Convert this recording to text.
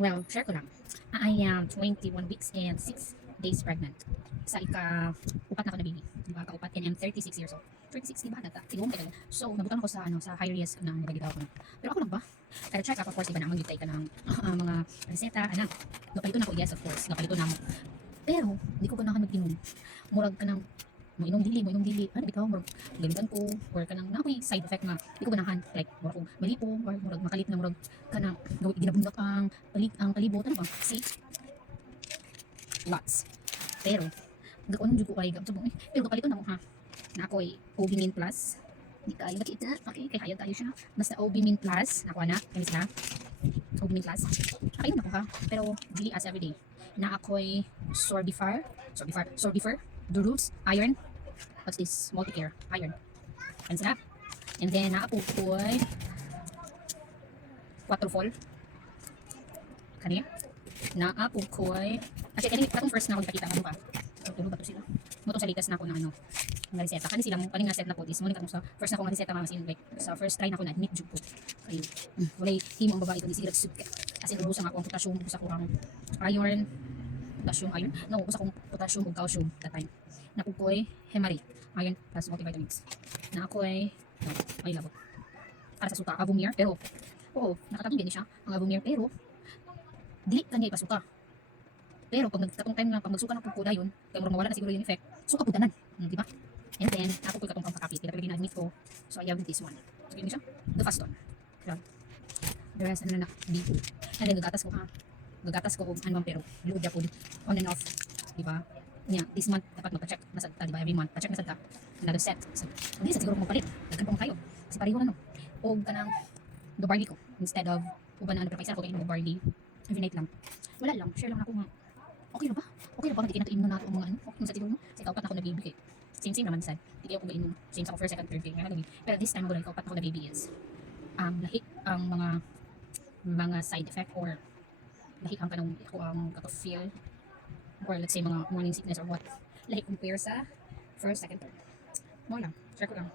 Well, share ko lang. I am 21 weeks and 6 days pregnant. Sa ika-upat na ako na baby. Diba? Kaupat and I'm 36 years old. 36, diba? Tigong ka talaga. So, nabutan ako sa high risk na nagagitaw ko na. Pero ako lang ba? Kada check up, of course, iba na ang magitay ka ng mga reseta. Anak, napalito na ako, yes, of course. Napalito na mo. Pero, di ko ganahan mag-inom. Murag ka ng mo inom dili, ano bitaw, murag galitan ko, or kanang nakoy side effect nga, di ko ganahan, like, murag ko malipo, or murag makalit na murag kanang ginabundak ang palibot, ano ba, see, lots. Pero, ganoon jud ko kay gamsa mo, pero kapalito na mo ha, na ako'y OB Min Plus, di kayo nakita, okay, kay hayag tayo siya, basta OB Min Plus, nakuha na, kami sila, OB Min Plus, ayun ako ha, pero dili as everyday, na ako'y Sorbifer, the roots, iron, what's this, multi-care, iron, and sila, and then naapo ko'y Quattrofol, kaniya, naapo ko'y, actually, katong first na ako nakita, ano ba, tulo ba to sila, mo sa likas na ako ng ano, nga reseta, kani sila mo, kani nga set na po, is mo ni katong sa first na ako nga reseta, mama, sin, like, sa first try na ako na, admit jud po, kayo, walay, himo ang babae ko, disirat sud ka, kasi ubusan ako ang potassium, ubusan ko ang iron, iron, no, ubusan akong potassium ug calcium that time, napukoy hemari, iron plus multivitamins, na ako'y, no, ay labot, para sa suka, Avomir, pero, oo, nakatapong din siya, ang Avomir, pero, dili kanya ipasuka, pero pag nagkatong time na pag magsuka ng pagkuda yun, kaya murang mawala na siguro yung effect, suka pudanan, di ba? And then, ako ko katong pangkakapit, kaya talaga na-admit ko, so I have this one, so yun siya, the fast one, yeah. The rest, ano na, B, and then gagatas ko kung ano man, pero load po, on and off, di ba? Yeah, this month dapat magpa-check na sa di ba, every month pa-check na sa another set, so hindi sa siguro magpalit, daghan pa kayo, kasi pareho na no, o kanang do barley ko, instead of uban na ano, pero kaisa ko kayo do barley, every night lang, wala lang, share lang ako nga, okay na ba? Okay na ba? Hindi kinatuin mo na ang mga ano? Okay sa tilo mo? Kasi kaupat na ako na baby kay. Same naman sad. Hindi ako gainom. Same sa ako first, second, third day. Pero this time ko lang kaupat na ako na baby is lahi ang mga side effect or lahi ang kanang ako ang kato-feel or let's say mga morning sickness or what. Lahi compare sa first, second, third. Mo lang. Share ko lang.